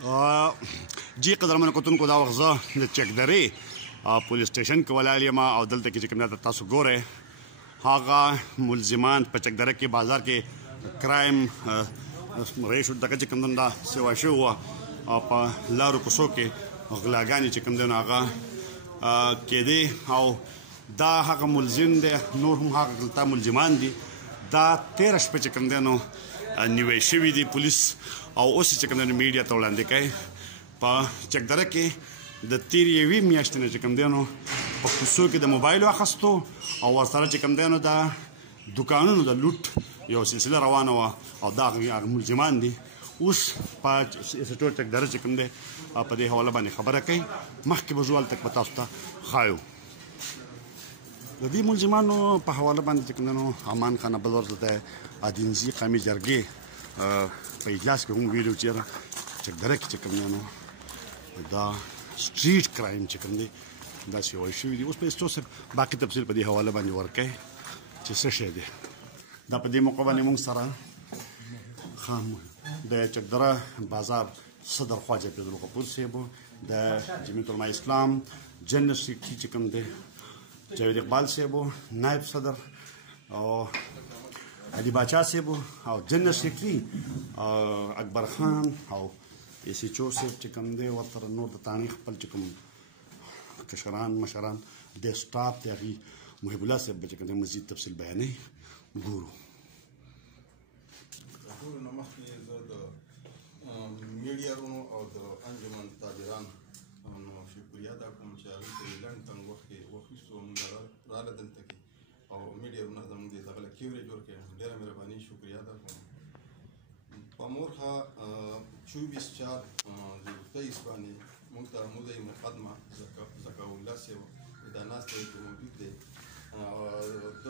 جی قدرمنو کتونکو دا وخت زه د چکدرې پولیس سټیشن کې ولاړ یم او دلته کې چې کوم تاسو ګورئ هغه ملزمان په چکدره کې بازار کې کرایم ریشو دغه چې کوم دا سیوا شو او په لارو کوڅو کې غلاګانې چې کوم دی هغه کېدې او دا هغه ملزم دی نور هم هغه غلطه ملزمان دي دا 13 شپې چې کوم دی نو نیوی شوي دي پولیس او اوس چې کوم دی میډیا ته وړاندې کوي په چکدره کې د تیرې یوې میاشتې نه چې کوم دی نو په کوڅو کې د موبایلو اخیستو او ورسره چې کوم دی نو د دوکانونو د لوټ یو سلسله روانه وه او دا هغه ملزمان دي اوس په ټول چکدره چې کوم دی په دې حواله باندې خبره کوي مخکې به زه هلته به تاسو ته ښایو د دې ملزمانو په حواله باندې چې کوم دی نو امان خان بل ورته د ادینزي قومي جرګې په اجلاس کې هم ویلو چې یاره چکدره کې چې کوم دی نو دا سټریټ کرایم چې کوم دی داسې وایي شوي دي اوس به ستاسو باقي تفصیل په دې حواله باندې ورکوي چې څه شی دی دا په دې موقع باندې موږ سره د چکدره بازار صدر خواجه عبدالغفور صاحب د جمعیت علماء اسلام جنرال سیکرټري چې کوم دی جاوید اقبال صاحب نائب صدر او علي باچا صاحب او جنرال سیکرټري اکبر خان او ایس ایچ او صاحب چې کوم دی ورته نور د تاڼي خپل چې کوم کشران مشران د سټاف د هغې محب الله صاحب به چې کوم دی مزید تفصیل بیانوي ګورو ټولو نه مخکې زه د میډیا رونو او د انجمن تاجران نو شکریه ادا کوم چې هغوی ته یې لنډ تنګ وخت کې واخیستو موږ راله دلته کې او میډیا رونه زموږ د دغه له کوریج ورکړې ډېره مهرباني شکریه ادا کوم په مورخه 24/4/2023 باندې موږ ته مدعي مقدمه زکاءالله صاحب دا ناسته کې موجود دی د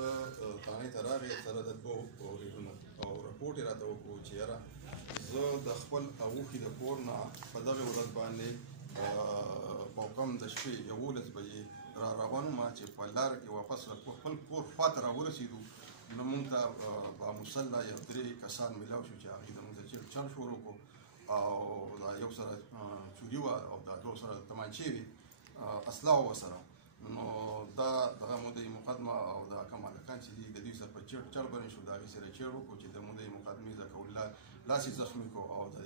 تاڼې ته راغی سره د دوو ریډونو او رپورټ یې راته وکړو چې یاره زه د خپل اوښي د کور نه په دغې ورځ باندې په کم د شپې 11 بجې روان وم چې په لاره کې واپس خپل کور خواته راورسېدو نو موږ ته بامسله یو 3 کسان میلاو شو چې هغې د موږ ته چل شروع کړو او دا یو سره چوري وه او دا دوه سره تمانچې وې اسلحه وه ورسره نو دا دغه مدعي مقدمه او دا کوم هلکان چې دي د دوی سره په چړ باندې شو د هغې سره چیړ وکړو چې د مدعي مقدمې زکاءالله لاس یې زخمي کړو او د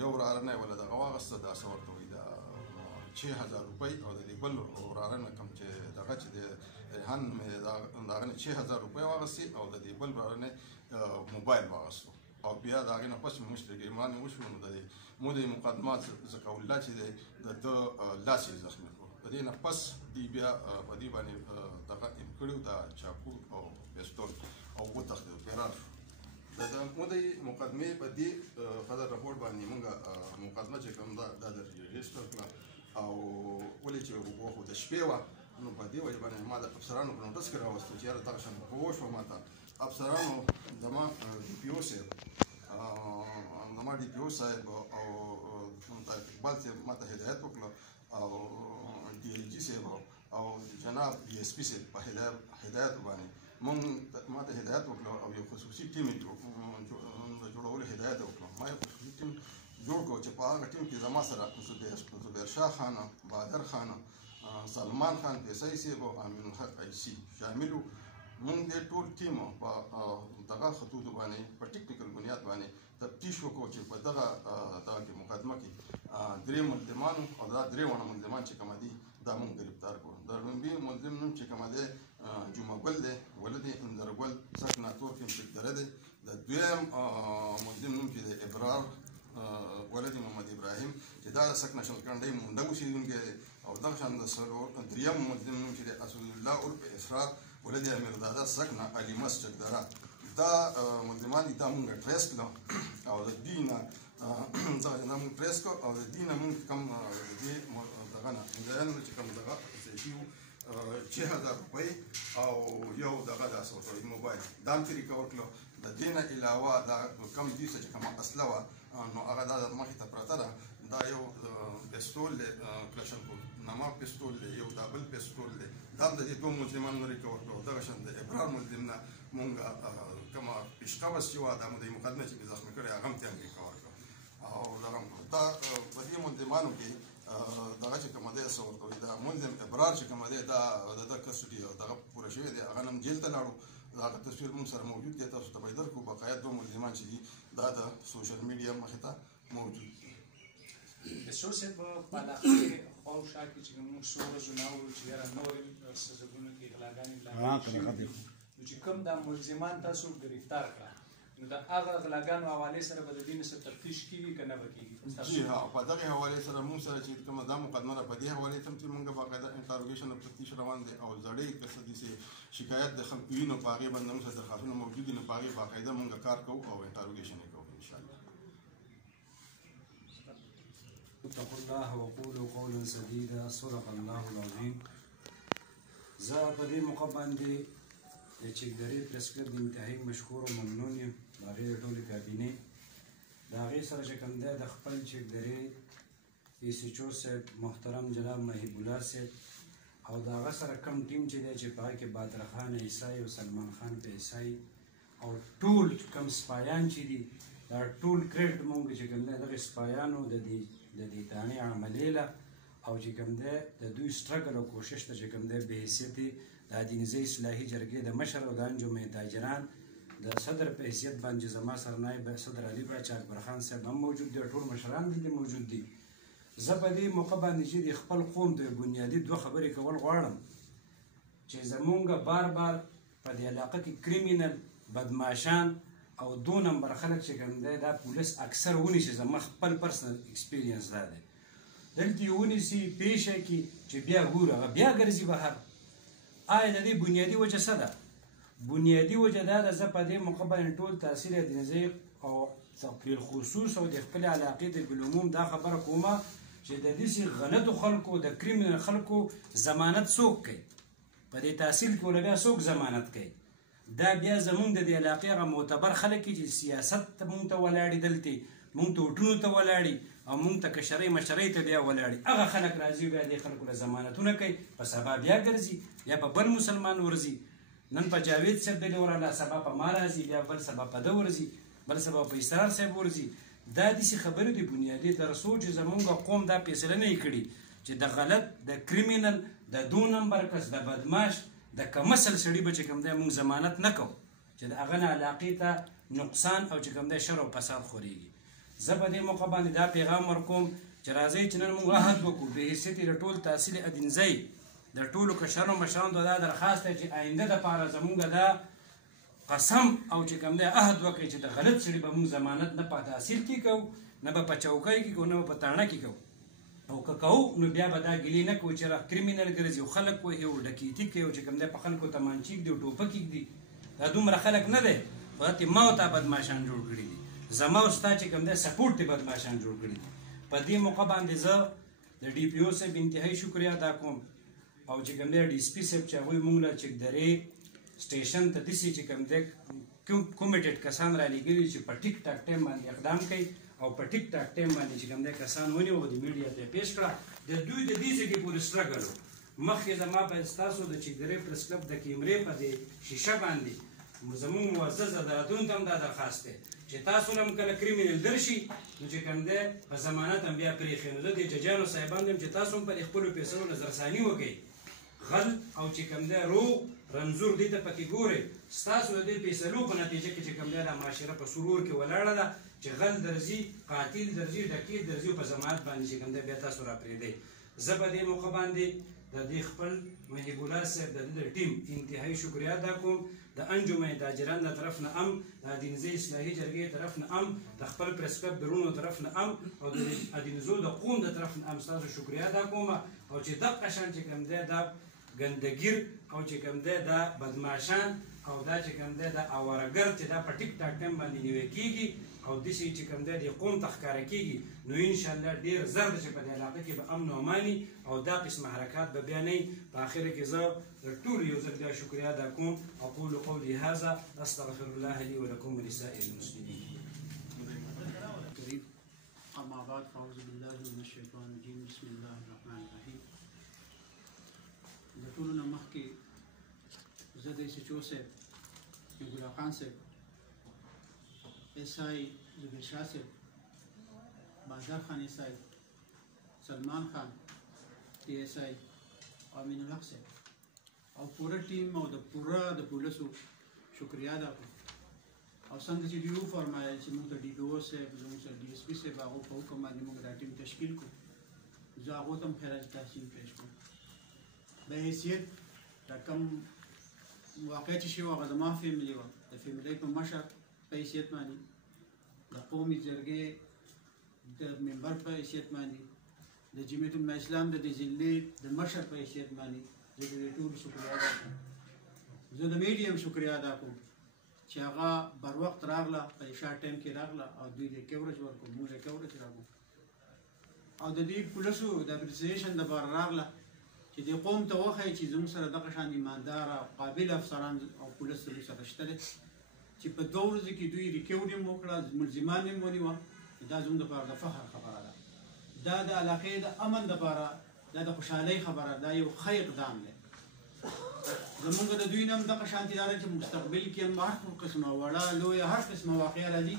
یو وراره نه یې وله دغه واخېسته دا څه ورته وایي دا 6000 روپۍ او د دې بل وراره نه کوم چې دغه چې د ریحان مې د هغه نه 6000 روپۍ واخېستې او د دې بل وراره نه موبایل واخېستو او بیا د هغې نه پس مې موږ ته ګرمانې وشو نو د مدعي مقدمه زکاءالله چې دی د ده لاس یې زخمي کړو د دې نه پس دوی بیا په دې باندې دغه ایم کړي دا چاقو او پستول او وتښتېدو فرار شو د مدعي مقدمې په دې فدر رپورټ باندې موږ مقدمه چې کوم دا د رجسټر کړه او ولې چې خو د شپې وه نو په دې وجه باندې ما د افسرانو په نوټس کې راوستو چې یاره دغه شان په وشوه ما ته افسرانو زما ډي پي او صاحب زما ډي پي او صاحب او اقبال صاحب ما ته هدایت وکړه او ډي ای جي صاحب او جناب ډي ایس پي صاحب په هدایت باندې مونږ ما ته هدایت وکړه او یو خصوصي ټیم یې جوړولو هدایت وکړه ما یو خصوصي ټیم جوړ کړو چې په هغه ټیم کې زما سره زبیر شاه خان بهادر خان سلمان خان پیسۍ صاحب او امین الحق عیسي شامل وو مونږ دې ټول ټیم په دغه خطوطو باندې په ټیکنیکل بنیاد باندې تفتیش وکړو چې په دغه مقدمه کې 3 ملزمانو او دا 3 ونه ملزمان چې کوم دي دا مونږ ګرفتار کړو د لومبي ملزم نوم چې کوم دی جمعه ګل دی ولد اندرګل سکنه تور کې چکدره دی د دویم ملزم نوم چې دی ابرار ولد محمد ابراهیم چې دا سکنه شلکنډۍ مونډه اوسېدونکی او دغه شان د دریم ملزم نوم چې دی اسد الله عرف اسرار ولد امیر دادا سکنه علي مس چکدره دا ملزمان دي دا مونږ ټریس کړو او د دوی نه دا مونږ ټریس کړو او د دوی نه مونږ کوم دغه نه چې کوم دغه 6000 روپۍ او یو دغه داسې ورته وایي موبایل دا هم طریقه ورکړو د دې نه علاوه دا کوم دوی څه چې کومه اسلحه وه نو هغه دا مخې ته پرته ده دا یو پستول دی کلشنکوف نما پستول دی یو دا بل پستول دی دا د دې دوه ملزمانو نه ریکور کړو دغه شان د ابرار ملزم نه مونږ کومه پیشقبض چې وه دا مدعي مقدمه چې مې زخمي کړې هغه هم ترې هم ریکور کړو او دغه دا په ملزمانو کې دغه چې کومه دی څه ورته وایي دا ملزم ابرار چې کومه دی دا د ده کسټډي دغه پوره شوی دی هغه نن جیل ته لاړو هغه تصویر موږ سره موجود دی تاسو ته به یې درکړو بقایا دوه ملزمان چې دي دا د سوشل میډیا مخې ته موجود دي بسیار صاحب په علاقه کې خواوشا کې چې موږ څو ورځو نه اورو چې یاره نورې سزاګونو کې غلاګانې نو چې کوم دا ملزمان تاسو ګرفتار کړه نو د هغه غلاګانو حوالې سره به د دې څه تفتیش کېږي که نه به کېږي جی ها په دغې حوالې سره موږ سره چې کومه دا مقدمه ده په دې حوالې ته هم چې موږ باقاعده انټاروګیشن او تفتیش روان دی او زړې که څه داسې شکایت د خلکو وي نو په هغې باندې موږ سره درخواستونه موجود دي نو په هغې باقاعده موږ کار کوو او انټاروګیشن یې کوو انشاءالله اتقوا الله وقولوا قولا سديدا صدق الله العظيم. زه په دې موقع باندې د چکدرې پریس کلب د انتهایي مشکور او ممنون یم د هغې د ټولې کابینې د هغې سره چې کوم دی د خپل چکدرې ایس ایچ او صاحب محترم جناب محیب الله صاحب او د هغه سره کم ټیم چې دی چې په هغې کې بادر خان عیسائی او سلمان خان په عیسائی او ټول کم سپایان چې دي دا ټول کریډټ مونږ چې کوم دی دغې سپایانو د دې تانې عملې له او چې کوم دی د دوی سټرګل او کوشش ته چې کوم دی بې حیثیتې د دینیزۍ اصلاحي جرګې د مشر او د انجمن تاجران د صدر په حیثیت باندې زما سره نایب صدر علي باچا اکبرخان صاحب هم موجود دي ټول مشران دلته موجود دي. زه په دې موقع باندې چې د خپل قوم د بنیادي دوه خبرې کول غواړم چې زمونږ بار بار په دې علاقه کې کریمینل بدماشان او دو نمبر خلک چې کوم دی دا پولیس اکثر ونیسي زما خپل پرسنل اکسپیرینس دا دی دلته یې ونیسي پیشه کړي چې بیا ګورو هغه بیا ګرځي بهر. آیا د دې بنیادي وجه څه ده؟ بنیادي وجه دا ده زه په دې موقع باندې ټول تاثیر دینیزۍ او بالخصوص او د خپلې علاقې د بالعموم دا خبره کومه چې د داسې غلطو خلکو د کریمینل خلکو ضمانت څوک کوي په دې تحصیل کې ولا بیا څوک ضمانت کوي دا بیا زمونږ د دې علاقې هغه معتبر خلک چې سیاست مونږ ته ولاړي دلته مونږ ته وټونو ته ولاړي او مونږ ته کشرۍ مشرۍ ته بیا ولاړي هغه خلک راځي بیا دې خلکو له ضمانتونه کوي په سبا بیا ګرځي یا په بل مسلمان ورځي نن په جاوید صاحب دلې وراله سبا په ما راځي بیا بل سبا په ده ورځي بل سبا په اسرار صاحب ورځي دا داسې خبرې دي بنیادي تر څو چې زمونږ قوم دا فیصله نه کړي چې د غلط د کریمینل د دو نمبر کس د بدماش د کمسل سړي به چې کوم دی مونږ ضمانت نه کوو چې د هغه نه علاقې ته نقصان او چې کوم دی شر او فساد خورېږي. زه په دې موقع باندې دا پیغام ورکوم چې راځئ چې نن مونږ عهد وکړو بې حیثیتې د ټول تحصیل ادینزۍ د ټولو کشرانو مشرانو ته دا درخواست دی چې آینده دپاره زمونږ دا قسم او چې کوم دی عهد وکړئ چې د غلط سړي به مونږ ضمانت نه په تحصیل کې کوو نه به په چوکۍ کې کوو نه به په تاڼه کې کوو او که کوو نو بیا به دا ګیلې نه کوو چې کریمینل ګرځي او خلک وهي او ډکیتي کوي او چې کوم دی په خلکو تمانچې ږدي او ټوپک ږدي دا دومره خلک نه دی خو داسې ما او تا بدماشان جوړ کړي دي زما او ستا چې کوم دی سپورټ دې بدماشان جوړ کړي دي. په دې موقع باندې زه د ډي پي او صاحب انتهایي شکریه ادا کوم او چې کوم دی ډي اس پي صاحب چې هغوی مونږ له چکدرې سټیشن ته داسې چې کوم دی کومیټډ کسان را لېږلي چې په ټیک ټاک ټایم باندې اقدام کوي او په ټیک ټاک ټایم باندې چې کوم دی کسان ونیو او د میډیا ته یې پیش کړه د دوی د دې ځای کې پورې سټرګل و مخکې زما په ستاسو د چکدرې پریس کلب د کیمرې په دې شیشه باندې زمونږ معزز عدالتونو ته هم دا درخواست دی چې تاسو نه هم کله کریمینل درشي نو چې کوم دی په ضمانت هم بیا پرېښي نو زه د ججانو صاحبان یم چې تاسو هم په خپلو پیسو نظرثاني وکړئ غل او چې کوم دی روغ رنځور دې ته پکې ګورئ ستاسو د دې فیصلو په نتیجه کې چې کوم دی دا معاشره په سرور کې ولاړه ده چې غل درځي قاتل درځي ډکیت درځي په ضمانت باندې چې کوم دی بیا تاسو راپرېږدئ. زه په دې موقع باندې د دې خپل محیب الله صاحب د دې ټیم انتهایي شکریه ادا کوم د انجمن تاجران د طرف نه هم د دینیزۍ اصلاحي جرګې طرف نه هم د خپل پریس کلب درونو طرف نه هم او د ادینزو د قوم د طرف نه هم ستاسو شکریه ادا کوم او چې دغه شان چې کوم دی دا ګندګیر او چې کوم دی دا بدماشان او دا چې کوم دی دا اوارګر چې دا په ټیک ټاک ټایم باندې نیول کېږي او داسې چې کوم دی د قوم ته ښکاره کېږي نو انشاءالله ډېر زر ده چې په دې علاقه کې به امن او اماني او دا قسمه حرکات به بیا نه وي. په اخره کې زه ټولو یو ځل بیا شکریه ادا کوم. اقول قولي هذا استغفر الله لي ولكم ولسائر المسلمين. اما بعد فاعوذ بالله من الشیطان الرجیم بسم الله الرحمن الرحیم. د ټولو نه مخکې زه د ایس ایچ او صاحب حبیب الله خان صاحب ایس آی زبیر شاه صاحب بازار خان ایس آی سلمان خان PSI او امین الحق صاحب او پوره ټیم او د پولیسو شکریا ادا کوم او څنګه چې دوی وفرمایل چې موږ ته DPO صاحب زموږ سره DSP صاحب هغو په حکم باندې موږ دا ټیم تشکیل کړو زه هغو ته هم خراج تحسین پیش کړم د حیثیت دا کوم واقع چې شوي وه هغه زما فیملي وه د فیملۍ په مشر په حیثیت باندې د قومي جرګې د ممبر په حیثیت باندې د جمعیت الاسلام د دې ضلعې د مشر په حیثیت باندې زه د دې ټولو شکریا ادا کوم زه د میډیا هم شکریا ادا کوم چې هغه بر وخت راغله په شارټ ټایم کې راغله او دوی د کوریج ورکړو موږ یې کوریج راکړو او د دې پولیسو د اپریسیشن دپاره راغله چې دې قوم ته وښایي چې زموږ سره دغه شان ایمانداره قابل افسران او پولیس زموږ سره شته دی چې په 2 ورځو کې دوی ریکورډ هم وکړه ملزمان هم ونیوه دا زموږ دپاره د فخر خبره ده دا د علاقې د امن دپاره دا د خوشحالۍ خبره ده یو ښه اقدام دی زمونږ د دوی نه هم دغه شانتې دا ده چې مستقبل کې هم هر قسمه وړه لویه هر قسمه واقعه راځي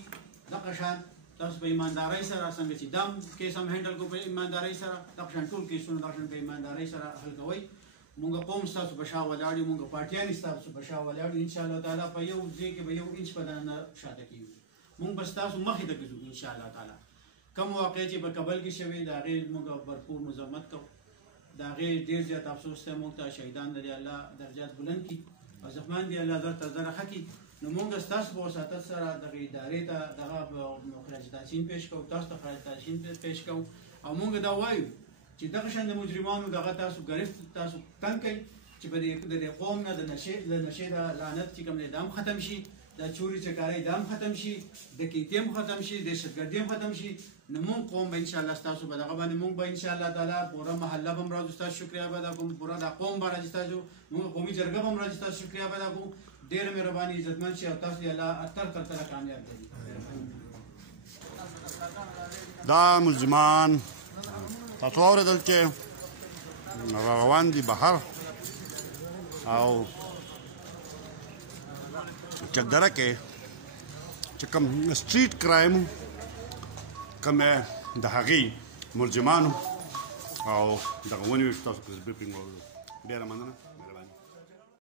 دغه شان تاسو په ایماندارۍ سره څنګه چې دا کیس هم هینډل کړو په ایماندارۍ سره دغه شان ټول کیسونه دغه شان په ایماندارۍ سره حل کوئ مونږ قوم ستاسو په شا ولاړ یو مونږ پارټیان ستاسو په شا ولاړ یو انشاءالله تعالی په یو ځای کې به یو انچ په دننه شاته کېږو مونږ به ستاسو مخې ته ګرځو انشاءالله تعالی کوم واقع چې په کابل کې شوې د هغې مونږ بھرپور مذمت کوو د هغې ډېر زیات افسوس دی مونږ ته شهیدان لري الله درجات بلند کړي او زخمان دي الله زر تر زره ښه کړي نو مونږ ستاسو په وساطت سره دغه ادارې ته دغه خراج تحسین پیش کوو تاسو ته خراج تحسین پیش کوو او مونږ دا وایو چې دغه شان د مجرمانو دغه تاسو ګرفت تاسو تنګ کړئ چې په دې قوم نه د نشې د لعنت چې کوم دی دا هم ختم شي دا چوري چکارۍ دا هم ختم شي د کیتې هم ختم شي د دهشتګردي هم ختم شي نو مونږ قوم به انشاءالله ستاسو په دغه باندې مونږ به انشاءالله تعالی پوره محله به هم راځو ستاسو شکریا به ادا کوم پوره دا قوم به راځي ستاسو مونږ قومي جرګه به هم راځي ستاسو شکریا به ادا کوو ډېره مهرباني عزتمند شي او تاسو دې الله تر کامیاب کړي دا ملزمان تاسو واورېدل چې روان دي بهر او چکدره کې چې کوم سټریټ کرایم کوم د هغې ملزمانو او دغه ونیو چې تاسو په بریفینګ واورئ ډېره مننه